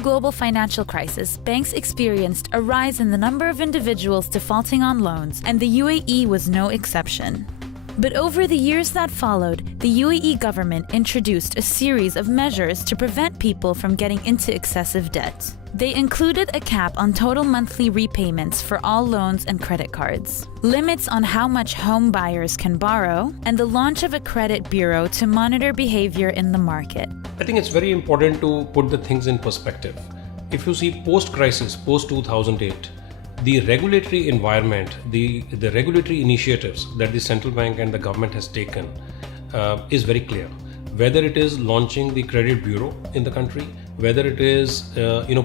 global financial crisis, banks experienced a rise in the number of individuals defaulting on loans, and the UAE was no exception. But over the years that followed, the UAE government introduced a series of measures to prevent people from getting into excessive debt. They included a cap on total monthly repayments for all loans and credit cards, limits on how much home buyers can borrow, and the launch of a credit bureau to monitor behavior in the market. I think it's very important to put the things in perspective. If you see post-crisis, post-2008, the regulatory environment, the regulatory initiatives that the central bank and the government has taken is very clear. Whether it is launching the credit bureau in the country, whether it is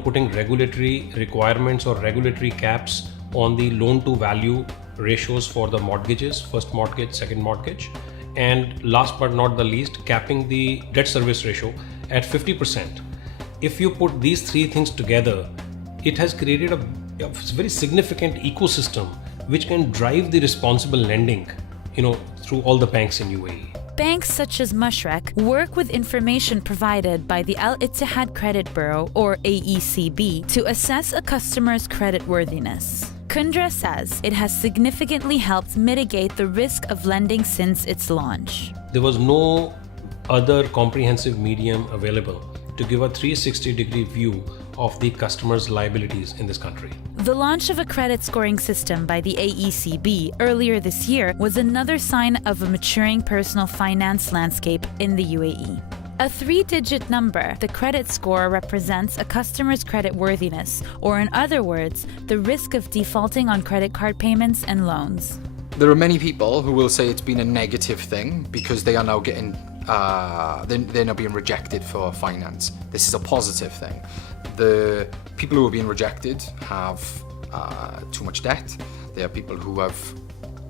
putting regulatory requirements or regulatory caps on the loan to value ratios for the mortgages, first mortgage, second mortgage, and last but not the least, capping the debt service ratio at 50%. If you put these three things together, it has created a very significant ecosystem which can drive the responsible lending, through all the banks in UAE. Banks such as Mashreq work with information provided by the Al Ittihad Credit Bureau, or AECB, to assess a customer's creditworthiness. Kundra says it has significantly helped mitigate the risk of lending since its launch. There was no other comprehensive medium available to give a 360-degree view of the customer's liabilities in this country. The launch of a credit scoring system by the AECB earlier this year was another sign of a maturing personal finance landscape in the UAE. A 3-digit number, the credit score, represents a customer's creditworthiness, or in other words, the risk of defaulting on credit card payments and loans. There are many people who will say it's been a negative thing because they are now getting they're now being rejected for finance. This is a positive thing. The people who are being rejected have too much debt. There are people who have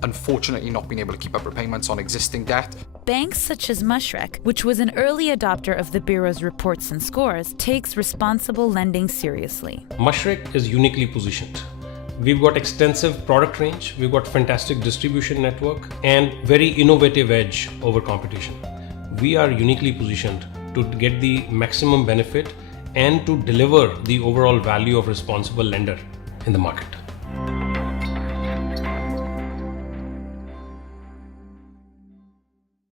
unfortunately not been able to keep up repayments on existing debt. Banks such as Mashreq, which was an early adopter of the Bureau's reports and scores, takes responsible lending seriously. Mashreq is uniquely positioned. We've got extensive product range, we've got fantastic distribution network, and very innovative edge over competition. We are uniquely positioned to get the maximum benefit and to deliver the overall value of responsible lender in the market.